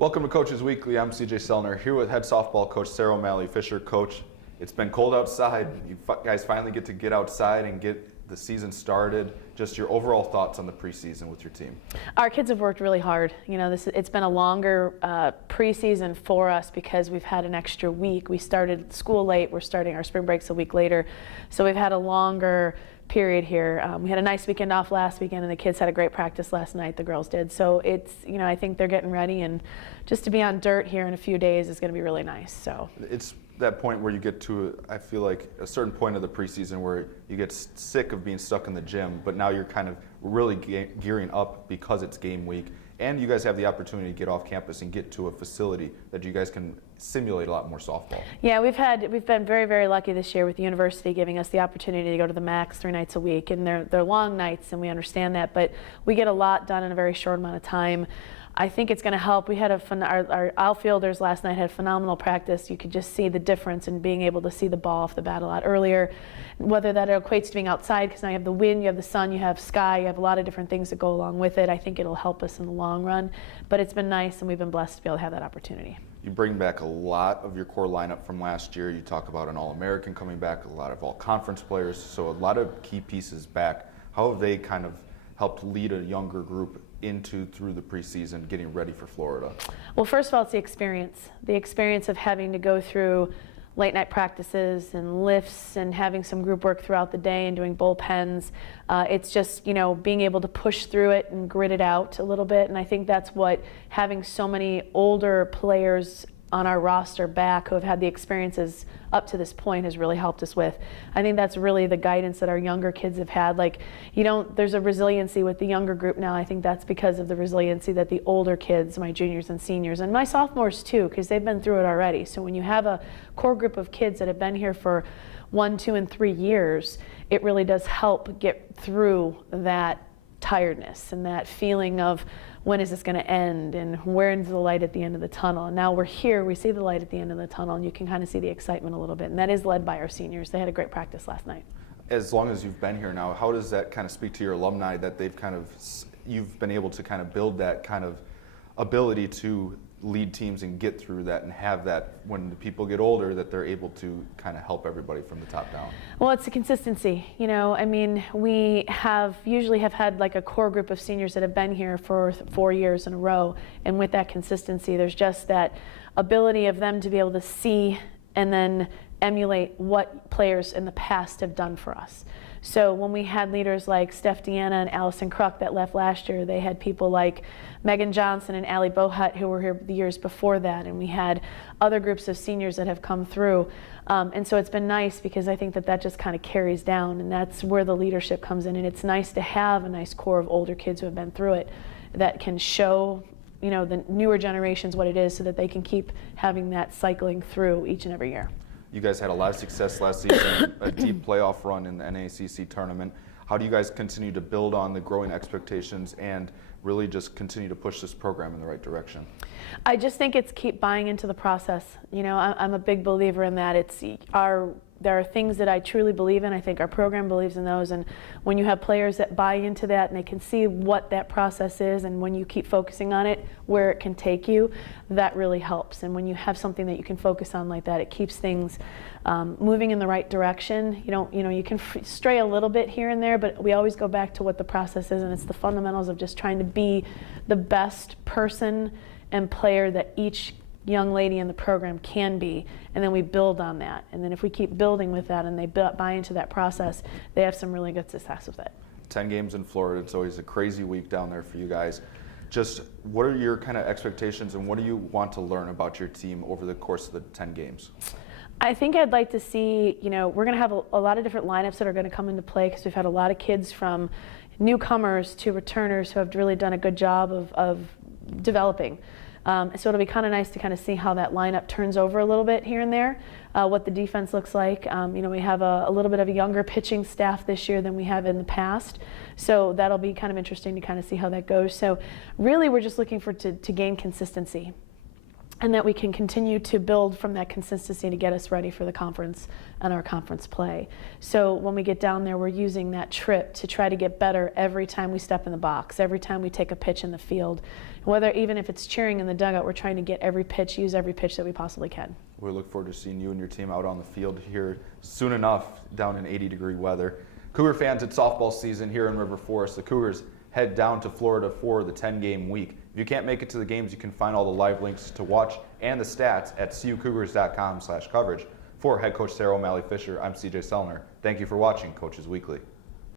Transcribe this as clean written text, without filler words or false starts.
Welcome to Coaches Weekly. I'm CJ Sellner here with head softball coach Sarah O'Malley. Fisher, coach, it's been cold outside. You guys finally get outside and get the season started. Just your overall thoughts on the preseason with your team. Our kids have worked really hard. You know, it's been a longer preseason for us because we've had an extra week. We started school late. We're starting our spring breaks a week later, so we've had a longer period here. We had a nice weekend off last weekend, and the kids had a great practice last night. The girls did. So it's, you know, I think they're getting ready, and just to be on dirt here in a few days is going to be really nice. So it's that point where you get to, I feel like, a certain point of the preseason where you get sick of being stuck in the gym, but now you're kind of really gearing up because it's game week, and you guys have the opportunity to get off campus and get to a facility that you guys can simulate a lot more softball. Yeah, we've been very, very lucky this year with the university giving us the opportunity to go to the Max 3 nights a week, and they're long nights, and we understand that, but we get a lot done in a very short amount of time. I think it's going to help. We had our outfielders last night had phenomenal practice. You could just see the difference in being able to see the ball off the bat a lot earlier. Whether that equates to being outside, because now you have the wind, you have the sun, you have sky, you have a lot of different things that go along with it. I think it'll help us in the long run. But it's been nice, and we've been blessed to be able to have that opportunity. You bring back a lot of your core lineup from last year. You talk about an All-American coming back, a lot of all-conference players, so a lot of key pieces back. How have they kind of helped lead a younger group through the preseason, getting ready for Florida? Well, first of all, it's the experience of having to go through late night practices and lifts and having some group work throughout the day and doing bullpens. It's just, you know, being able to push through it and grit it out a little bit, and I think that's what having so many older players on our roster back who have had the experiences up to this point has really helped us with. I think that's really the guidance that our younger kids have had. Like, there's a resiliency with the younger group now. I think that's because of the resiliency that the older kids, my juniors and seniors, and my sophomores too, because they've been through it already. So when you have a core group of kids that have been here for 1, 2, and 3 years, it really does help get through that tiredness and that feeling of when is this going to end and where is the light at the end of the tunnel. And now we're here, we see the light at the end of the tunnel, and you can kind of see the excitement a little bit, and that is led by our seniors. They had a great practice last night. As long as you've been here now, how does that kind of speak to your alumni that you've been able to kind of build that kind of ability to lead teams and get through that and have that when the people get older that they're able to kind of help everybody from the top down? Well, it's the consistency. You know, I mean, we usually have had like a core group of seniors that have been here for 4 years in a row, and with that consistency, there's just that ability of them to be able to see and then emulate what players in the past have done for us. So when we had leaders like Steph Deanna and Allison Kruk that left last year, they had people like Megan Johnson and Allie Bohut who were here the years before that, and we had other groups of seniors that have come through. And so it's been nice because I think that just kind of carries down, and that's where the leadership comes in. And it's nice to have a nice core of older kids who have been through it that can show, you know, the newer generations what it is so that they can keep having that cycling through each and every year. You guys had a lot of success last season, a deep playoff run in the NACC tournament. How do you guys continue to build on the growing expectations and really just continue to push this program in the right direction? I just think it's keep buying into the process. You know, I'm a big believer in that. There are things that I truly believe in. I think our program believes in those, and when you have players that buy into that and they can see what that process is, and when you keep focusing on it, where it can take you, that really helps. And when you have something that you can focus on like that, it keeps things moving in the right direction. You can stray a little bit here and there, but we always go back to what the process is, and it's the fundamentals of just trying to be the best person and player that each young lady in the program can be, and then we build on that. And then if we keep building with that and they buy into that process, they have some really good success with it. 10 games in Florida, it's always a crazy week down there for you guys. Just what are your kind of expectations, and what do you want to learn about your team over the course of the 10 games? I think I'd like to see, we're going to have a lot of different lineups that are going to come into play because we've had a lot of kids from newcomers to returners who have really done a good job of developing. So it'll be kind of nice to kind of see how that lineup turns over a little bit here and there, what the defense looks like. We have a little bit of a younger pitching staff this year than we have in the past, so that'll be kind of interesting to kind of see how that goes. So really we're just looking to gain consistency. and that we can continue to build from that consistency to get us ready for the conference and our conference play. So when we get down there, we're using that trip to try to get better every time we step in the box, every time we take a pitch in the field. Whether even if it's cheering in the dugout, we're trying to get every pitch, use every pitch that we possibly can. We look forward to seeing you and your team out on the field here soon enough down in 80-degree weather. Cougar fans, it's softball season here in River Forest. The Cougars head down to Florida for the 10-game week. If you can't make it to the games, you can find all the live links to watch and the stats at cucougars.com/coverage. For head coach Sarah O'Malley Fisher, I'm CJ Sellner. Thank you for watching Coaches Weekly.